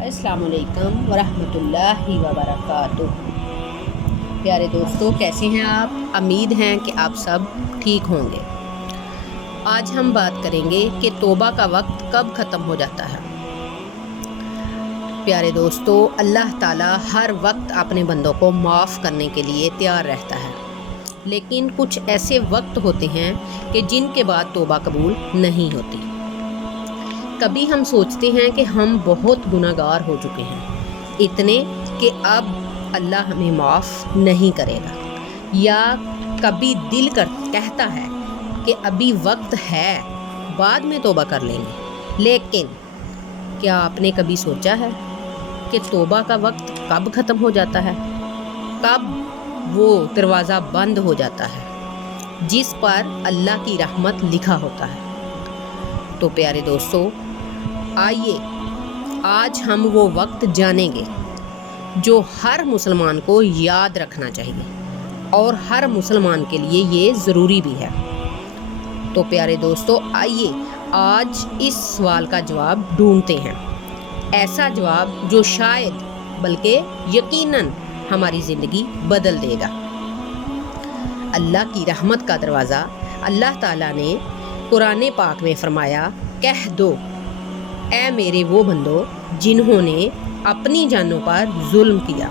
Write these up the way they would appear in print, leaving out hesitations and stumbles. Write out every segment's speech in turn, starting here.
अस्सलाम वालेकुम वरहमतुल्लाहि वबरकातुहू। प्यारे दोस्तों, कैसे हैं आप? उम्मीद है कि आप सब ठीक होंगे। आज हम बात करेंगे कि तौबा का वक्त कब ख़त्म हो जाता है। प्यारे दोस्तों, अल्लाह ताला हर वक्त अपने बंदों को माफ़ करने के लिए तैयार रहता है, लेकिन कुछ ऐसे वक्त होते हैं कि जिनके बाद तौबा कबूल नहीं होती। कभी हम सोचते हैं कि हम बहुत गुनाहगार हो चुके हैं, इतने कि अब अल्लाह हमें माफ़ नहीं करेगा, या कभी दिल कहता है कि अभी वक्त है, बाद में तौबा कर लेंगे। लेकिन क्या आपने कभी सोचा है कि तौबा का वक्त कब ख़त्म हो जाता है? कब वो दरवाज़ा बंद हो जाता है जिस पर अल्लाह की रहमत लिखा होता है? तो प्यारे दोस्तों, आइए आज हम वो वक्त जानेंगे जो हर मुसलमान को याद रखना चाहिए, और हर मुसलमान के लिए ये ज़रूरी भी है। तो प्यारे दोस्तों, आइए आज इस सवाल का जवाब ढूंढते हैं, ऐसा जवाब जो शायद बल्कि यकीनन हमारी ज़िंदगी बदल देगा। अल्लाह की रहमत का दरवाज़ा अल्लाह ताला ने कुरान पाक में फरमाया, कह दो ऐ मेरे वो बंदो जिन्होंने अपनी जानों पर जुल्म किया,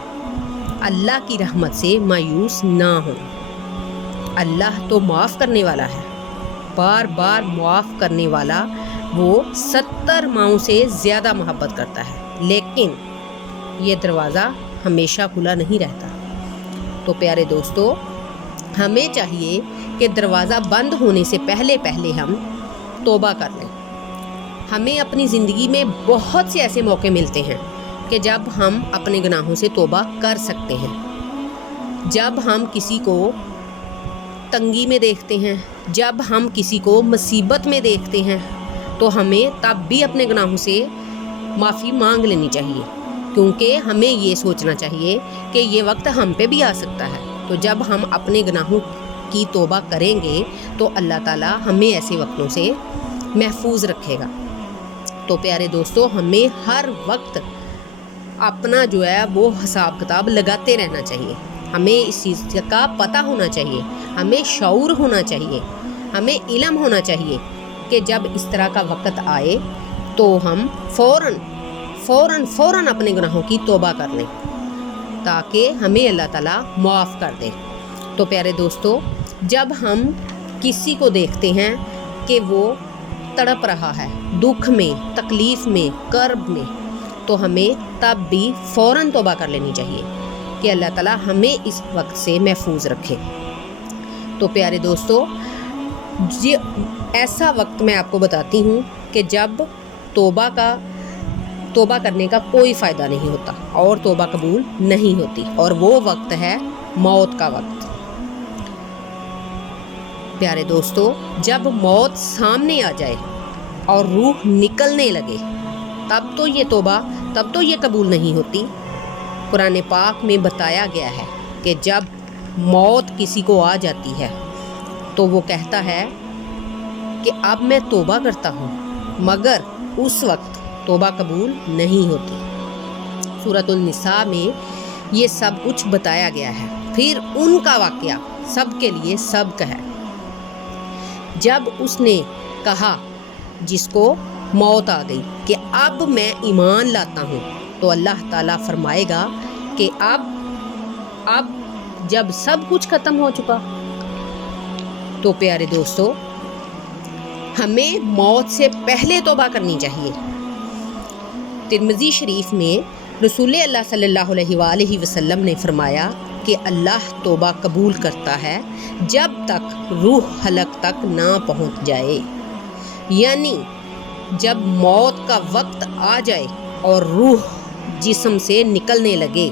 अल्लाह की रहमत से मायूस ना हो। अल्लाह तो माफ़ करने वाला है, बार बार माफ़ करने वाला। वो 70 माओं से ज़्यादा मोहब्बत करता है, लेकिन ये दरवाज़ा हमेशा खुला नहीं रहता। तो प्यारे दोस्तों, हमें चाहिए कि दरवाज़ा बंद होने से पहले पहले हम तौबा कर लें। हमें अपनी ज़िंदगी में बहुत से ऐसे मौके मिलते हैं कि जब हम अपने गुनाहों से तौबा कर सकते हैं। जब हम किसी को तंगी में देखते हैं, जब हम किसी को मुसीबत में देखते हैं, तो हमें तब भी अपने गुनाहों से माफ़ी मांग लेनी चाहिए, क्योंकि हमें ये सोचना चाहिए कि ये वक्त हम पे भी आ सकता है। तो जब हम अपने गुनाहों की तौबा करेंगे तो अल्लाह ताला हमें ऐसे वक्तों से महफूज रखेगा। तो प्यारे दोस्तों, हमें हर वक्त अपना जो है वो हिसाब किताब लगाते रहना चाहिए। हमें इस चीज़ का पता होना चाहिए, हमें शऊर होना चाहिए, हमें इल्म होना चाहिए कि जब इस तरह का वक्त आए तो हम फ़ौरन अपने गुनाहों की तौबा कर लें, ताकि हमें अल्लाह ताला माफ़ कर दे। तो प्यारे दोस्तों, जब हम किसी को देखते हैं कि वो तड़प रहा है, दुख में, तकलीफ़ में, कर्ब में, तो हमें तब भी फ़ौरन तौबा कर लेनी चाहिए कि अल्लाह ताला हमें इस वक्त से महफूज रखे। तो प्यारे दोस्तों, ये ऐसा वक्त मैं आपको बताती हूँ कि जब तौबा करने का कोई फ़ायदा नहीं होता और तौबा कबूल नहीं होती, और वो वक्त है मौत का वक्त। प्यारे दोस्तों, जब मौत सामने आ जाए और रूह निकलने लगे, तब तो ये कबूल नहीं होती। कुरान पाक में बताया गया है कि जब मौत किसी को आ जाती है तो वो कहता है कि अब मैं तौबा करता हूँ, मगर उस वक्त तौबा कबूल नहीं होती। सूरतुल निसा में ये सब कुछ बताया गया है। फिर उनका वाक़या सबके लिए सबक है। जब उसने कहा, जिसको मौत आ गई, कि अब मैं ईमान लाता हूँ, तो अल्लाह ताला फरमाएगा कि अब जब सब कुछ ख़त्म हो चुका। तो प्यारे दोस्तों, हमें मौत से पहले तौबा करनी चाहिए। तिरमिज़ी शरीफ में रसूल अल्लाह सल्लल्लाहु अलैहि वसल्लम ने फरमाया कि अल्लाह तौबा कबूल करता है जब तक रूह हलक तक ना पहुंच जाए, यानी जब मौत का वक्त आ जाए और रूह जिस्म से निकलने लगे,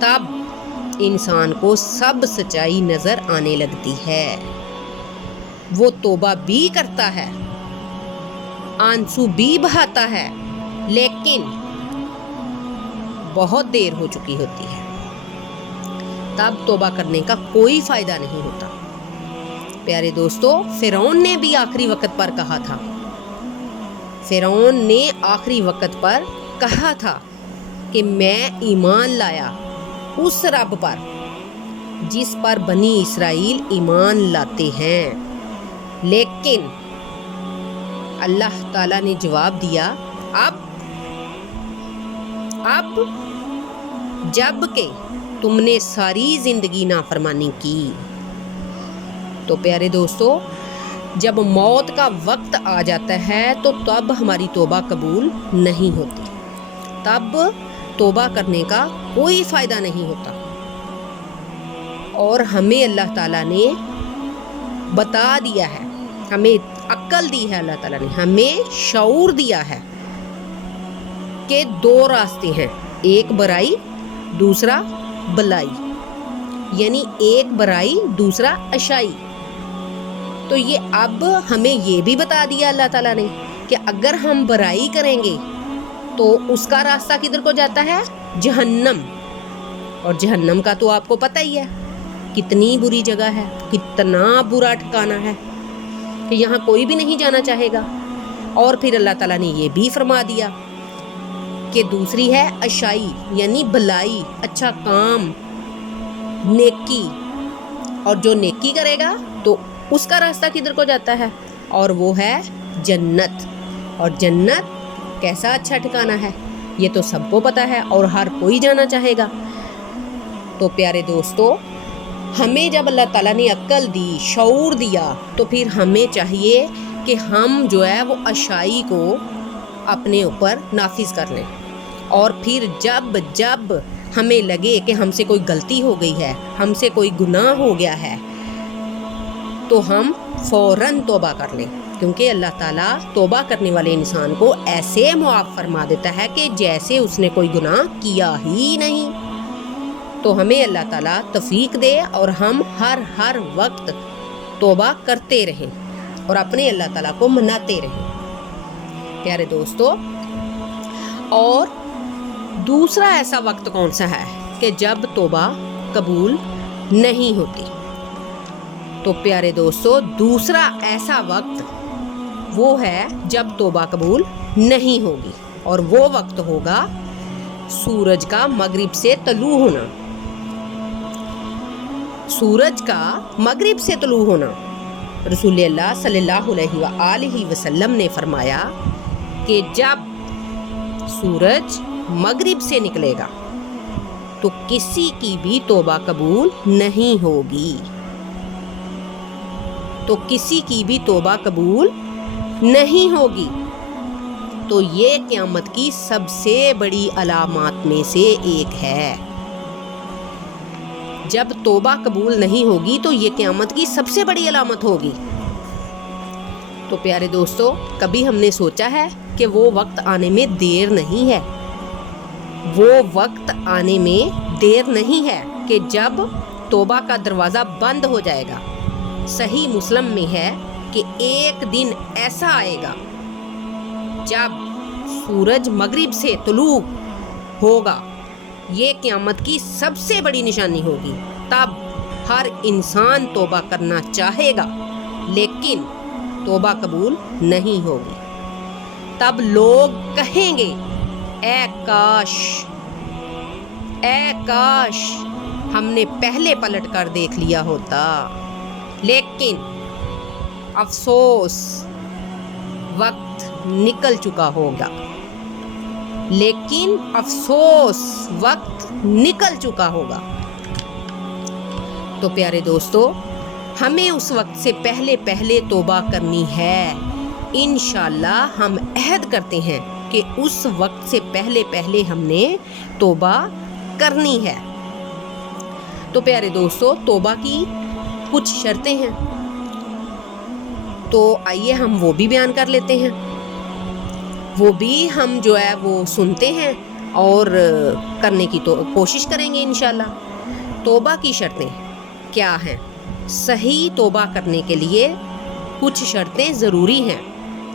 तब इंसान को सब सच्चाई नज़र आने लगती है। वो तौबा भी करता है, आंसू भी बहाता है, लेकिन बहुत देर हो चुकी होती है, तब तौबा करने का कोई फ़ायदा नहीं होता। प्यारे दोस्तों, फ़िरौन ने भी आखिरी वक्त पर कहा था کہ میں ایمان لایا اس رب پر جس پر بنی اسرائیل ایمان لاتے ہیں، لیکن اللہ تعالیٰ نے جواب دیا اب جب کہ تم نے ساری زندگی نافرمانی کی۔ تو پیارے دوستو، جب موت کا وقت آ جاتا ہے تو تب ہماری توبہ قبول نہیں ہوتی، تب توبہ کرنے کا کوئی فائدہ نہیں ہوتا۔ اور ہمیں اللہ تعالیٰ نے بتا دیا ہے، ہمیں عقل دی ہے، اللہ تعالیٰ نے ہمیں شعور دیا ہے کہ دو راستے ہیں، ایک برائی دوسرا بلائی، یعنی ایک برائی دوسرا اچھائی۔ تو یہ اب ہمیں یہ بھی بتا دیا اللہ تعالیٰ نے کہ اگر ہم برائی کریں گے تو اس کا راستہ کدھر کو جاتا ہے؟ جہنم۔ اور جہنم کا تو آپ کو پتہ ہی ہے کتنی بری جگہ ہے، کتنا برا ٹھکانہ ہے کہ یہاں کوئی بھی نہیں جانا چاہے گا۔ اور پھر اللہ تعالیٰ نے یہ بھی فرما دیا کہ دوسری ہے اچھائی، یعنی بلائی، اچھا کام، نیکی۔ اور جو نیکی کرے گا تو اس کا راستہ کدھر کو جاتا ہے؟ اور وہ ہے جنت۔ اور جنت کیسا اچھا ٹھکانہ ہے یہ تو سب کو پتہ ہے اور ہر کوئی جانا چاہے گا۔ تو پیارے دوستو، ہمیں جب اللہ تعالیٰ نے عقل دی، شعور دیا، تو پھر ہمیں چاہیے کہ ہم جو ہے وہ اچھائی کو اپنے اوپر نافذ کر لیں۔ اور پھر جب ہمیں لگے کہ ہم سے کوئی غلطی ہو گئی ہے، ہم سے کوئی گناہ ہو گیا ہے، تو ہم فوراً توبہ کر لیں، کیونکہ اللہ تعالیٰ توبہ کرنے والے انسان کو ایسے معاف فرما دیتا ہے کہ جیسے اس نے کوئی گناہ کیا ہی نہیں۔ تو ہمیں اللہ تعالیٰ توفیق دے اور ہم ہر وقت توبہ کرتے رہیں اور اپنے اللہ تعالیٰ کو مناتے رہیں۔ پیارے دوستو، اور دوسرا ایسا وقت کون سا ہے کہ جب توبہ قبول نہیں ہوتی؟ تو پیارے دوستو، دوسرا ایسا وقت وہ ہے جب توبہ قبول نہیں ہوگی، اور وہ وقت ہوگا سورج کا مغرب سے طلوع ہونا۔ سورج کا مغرب سے طلوع ہونا، رسول اللہ صلی اللہ علیہ وآلہ وسلم نے فرمایا کہ جب سورج مغرب سے نکلے گا تو کسی کی بھی توبہ قبول نہیں ہوگی، تو کسی کی بھی توبہ قبول نہیں ہوگی۔ تو یہ قیامت کی سب سے بڑی علامات میں سے ایک ہے۔ جب توبہ قبول نہیں ہوگی تو یہ قیامت کی سب سے بڑی علامت ہوگی۔ تو پیارے دوستو، کبھی ہم نے سوچا ہے کہ وہ وقت آنے میں دیر نہیں ہے؟ وہ وقت آنے میں دیر نہیں ہے کہ جب توبہ کا دروازہ بند ہو جائے گا۔ صحیح مسلم میں ہے کہ ایک دن ایسا آئے گا جب سورج مغرب سے طلوع ہوگا، یہ قیامت کی سب سے بڑی نشانی ہوگی۔ تب ہر انسان توبہ کرنا چاہے گا لیکن توبہ قبول نہیں ہوگی۔ تب لوگ کہیں گے، اے کاش ہم نے پہلے پلٹ کر دیکھ لیا ہوتا، لیکن افسوس وقت نکل چکا ہوگا، لیکن افسوس وقت نکل چکا ہوگا۔ تو پیارے دوستو، ہمیں اس وقت سے پہلے توبہ کرنی ہے۔ انشاءاللہ ہم عہد کرتے ہیں کہ اس وقت سے پہلے ہم نے توبہ کرنی ہے۔ تو پیارے دوستو، توبہ کی کچھ شرطیں ہیں، تو آئیے ہم وہ بھی بیان کر لیتے ہیں، وہ بھی ہم جو ہے وہ سنتے ہیں اور کرنے کی تو کوشش کریں گے انشاءاللہ۔ توبہ کی شرطیں کیا ہیں؟ صحیح توبہ کرنے کے لیے کچھ شرطیں ضروری ہیں،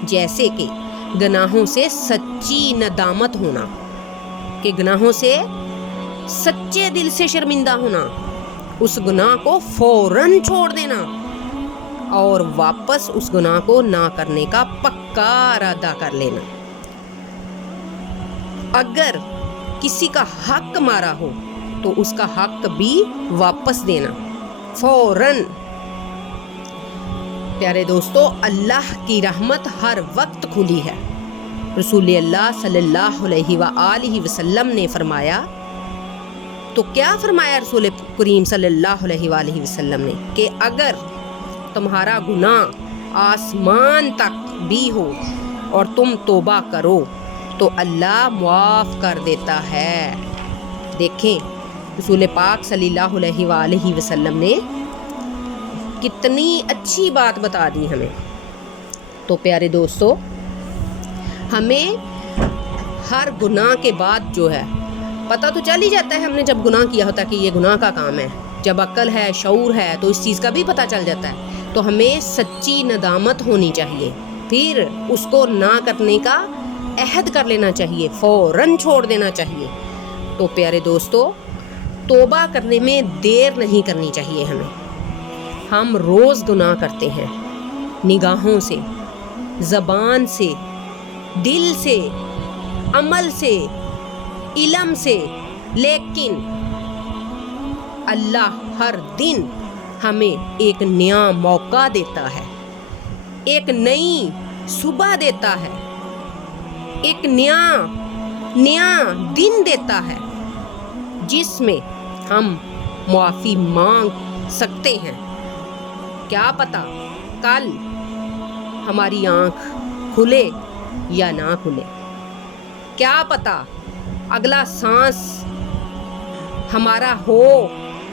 جیسے کہ گناہوں سے سچی ندامت ہونا، کہ گناہوں سے سچے دل سے شرمندہ ہونا، اس گناہ کو فوراً چھوڑ دینا اور واپس اس گناہ کو نہ کرنے کا پکا ارادہ کر لینا۔ اگر किसी का हक मारा हो तो उसका हक भी वापस देना फौरन। प्यारे दोस्तों, अल्लाह की रहमत हर वक्त खुली है। रसूल अल्लाह सल्लल्लाहु अलैहि वसल्लम ने फरमाया, तो क्या फरमाया रसूल करीम सल्लल्लाहु अलैहि वसल्लम ने, कि अगर तुम्हारा गुनाह आसमान तक भी हो और तुम तौबा करो तो अल्लाह मुआफ़ कर देता है। देखें, रसूल पाक सल्लल्लाहु अलैहि वसल्लम ने कितनी अच्छी बात बता दी हमें। तो प्यारे दोस्तों, हमें हर गुनाह के बाद जो है पता तो चल ही जाता है, हमने जब गुनाह किया होता है कि ये गुनाह का काम है। जब अक्ल है, शऊर है, तो इस चीज़ का भी पता चल जाता है। तो हमें सच्ची नदामत होनी चाहिए, फिर उसको ना करने का अहद कर लेना चाहिए, फ़ौरन छोड़ देना चाहिए। तो प्यारे दोस्तों, तौबा करने में देर नहीं करनी चाहिए हमें। हम रोज़ गुनाह करते हैं, निगाहों से, ज़बान से, दिल से, अमल से, इल्म से, लेकिन अल्लाह हर दिन हमें एक नया मौका देता है, एक नई सुबह देता है, एक नया दिन देता है जिसमें हम मुआफ़ी मांग सकते हैं। क्या पता कल हमारी आँख खुले या ना खुले, क्या पता अगला सांस हमारा हो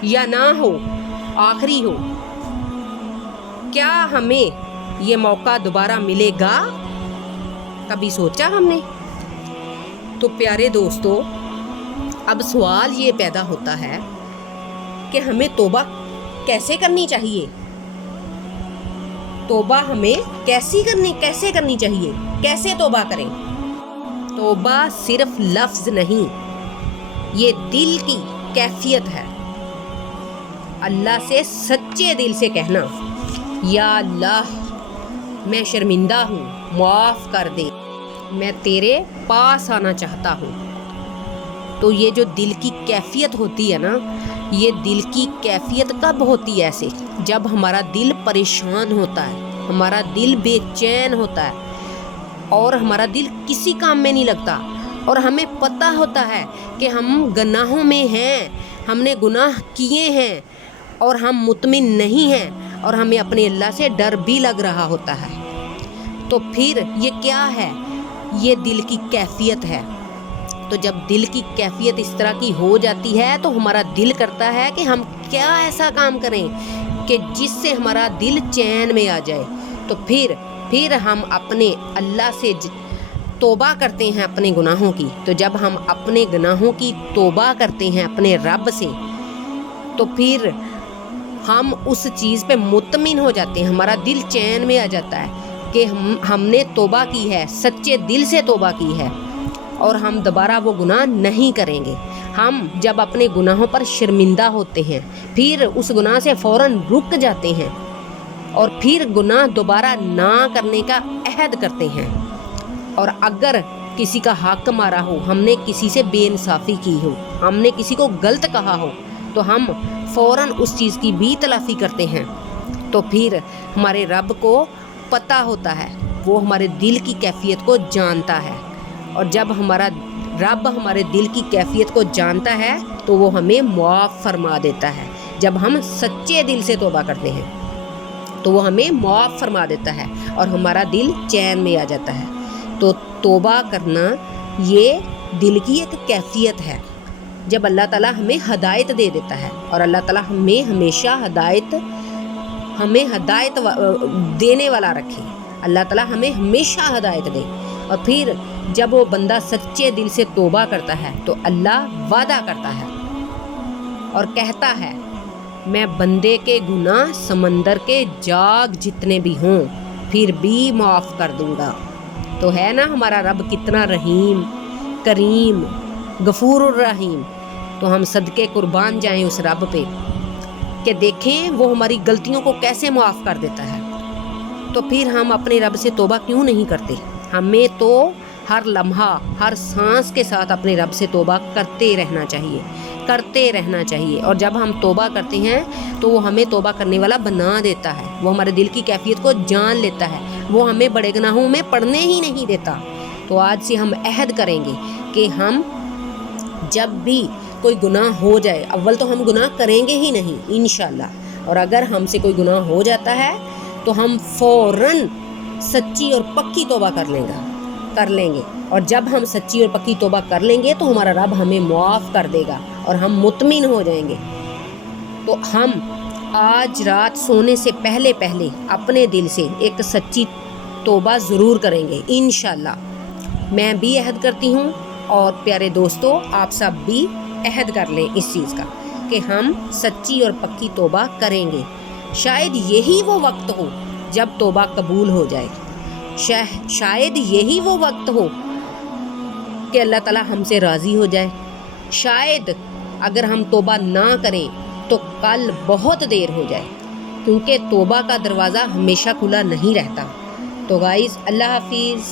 या ना हो, आखिरी हो। क्या हमें ये मौका दोबारा मिलेगा? कभी सोचा हमने? तो प्यारे दोस्तों, अब सवाल ये पैदा होता है कि हमें तौबा कैसे करनी चाहिए। तौबा हमें कैसे करनी चाहिए, कैसे तौबा करें। तौबा सिर्फ लफ्ज़ नहीं, ये दिल की कैफियत है। अल्लाह से सच्चे दिल से कहना, या अल्लाह मैं शर्मिंदा हूँ, माफ़ कर दे, मैं तेरे पास आना चाहता हूँ। तो ये जो दिल की कैफियत होती है ना, ये दिल की कैफियत कब होती है? ऐसे जब हमारा दिल परेशान होता है, हमारा दिल बेचैन होता है और हमारा दिल किसी काम में नहीं लगता, और हमें पता होता है कि हम गुनाहों में हैं, हमने गुनाह किए हैं और हम मुतमिन नहीं हैं, और हमें अपने अल्लाह से डर भी लग रहा होता है। तो फिर ये क्या है? ये दिल की कैफियत है। तो जब दिल की कैफियत इस तरह की हो जाती है तो हमारा दिल करता है कि हम क्या ऐसा काम करें कि जिससे हमारा दिल चैन में आ जाए। तो फिर हम अपने अल्लाह से तौबा करते हैं अपने गुनाहों की। तो जब हम अपने गुनाहों की तौबा करते हैं अपने रब से, तो फिर हम उस चीज़ पे मुतमिन हो जाते हैं, हमारा दिल चैन में आ जाता है कि हमने तौबा की है, सच्चे दिल से तौबा की है, और हम दोबारा वो गुनाह नहीं करेंगे। हम जब अपने गुनाहों पर शर्मिंदा होते हैं, फिर उस गुनाह से फ़ौरन रुक जाते हैं और फिर गुनाह दोबारा ना करने का अहद करते हैं। और अगर किसी का हक मारा हो, हमने किसी से बेइंसाफ़ी की हो, हमने किसी को गलत कहा हो, तो हम फ़ौरन उस चीज़ की भी तलाफ़ी करते हैं। तो फिर हमारे रब को पता होता है, वो हमारे दिल की कैफियत को जानता है, और जब हमारा रब हमारे दिल की कैफियत को जानता है तो वो हमें मुआफ़ फरमा देता है। जब हम सच्चे दिल से तौबा करते हैं तो वो हमें मुआफ़ फरमा देता है और हमारा दिल चैन में आ जाता है। तो तौबा करना ये दिल की एक कैफियत है। जब अल्लाह ताला हमें हदायत दे देता है, और अल्लाह ताला हमें हमेशा हमें हदायत देने वाला रखे, अल्लाह ताला हमें हमेशा हदायत दे। और फिर जब वो बंदा सच्चे दिल से तौबा करता है तो अल्लाह वादा करता है और कहता है, मैं बंदे के गुनाह समंदर के जाग जितने भी हों फिर भी माफ़ कर दूंगा। तो है ना हमारा रब कितना रहीम, करीम, गफूरुर रहीम। तो हम सदके कुर्बान जाएं उस रब पे कि देखें वो हमारी गलतियों को कैसे माफ़ कर देता है। तो फिर हम अपने रब से तौबा क्यों नहीं करते? हमें तो हर लम्हा, हर सांस के साथ अपने रब से तौबा करते रहना चाहिए। और जब हम तौबा करते हैं तो वो हमें तौबा करने वाला बना देता है, वो हमारे दिल की कैफियत को जान लेता है, वो हमें बड़े गुनाहों में पड़ने ही नहीं देता। तो आज से हम अहद करेंगे कि हम जब भी कोई गुनाह हो जाए, अव्वल तो हम गुनाह करेंगे ही नहीं इंशाल्लाह, और अगर हमसे कोई गुनाह हो जाता है तो हम फ़ौरन सच्ची और पक्की तौबा कर लेंगे। और जब हम सच्ची और पक्की तौबा कर लेंगे तो हमारा रब हमें मुआफ़ कर देगा और हम मुतमिन हो जाएंगे। तो हम आज रात सोने से पहले अपने दिल से एक सच्ची तौबा ज़रूर करेंगे इंशाल्लाह। मैं भी अहद करती हूँ और प्यारे दोस्तों आप सब भी अहद कर लें इस चीज़ का कि हम सच्ची और पक्की तौबा करेंगे। शायद यही वो वक्त हो जब तौबा कबूल हो जाए, शायद यही वो वक्त हो कि अल्लाह ताला हमसे राज़ी हो जाए। शायद अगर हम तौबा ना करें तो कल बहुत देर हो जाए, क्योंकि तौबा का दरवाज़ा हमेशा खुला नहीं रहता। तो गाइज़, अल्लाह हाफिज़।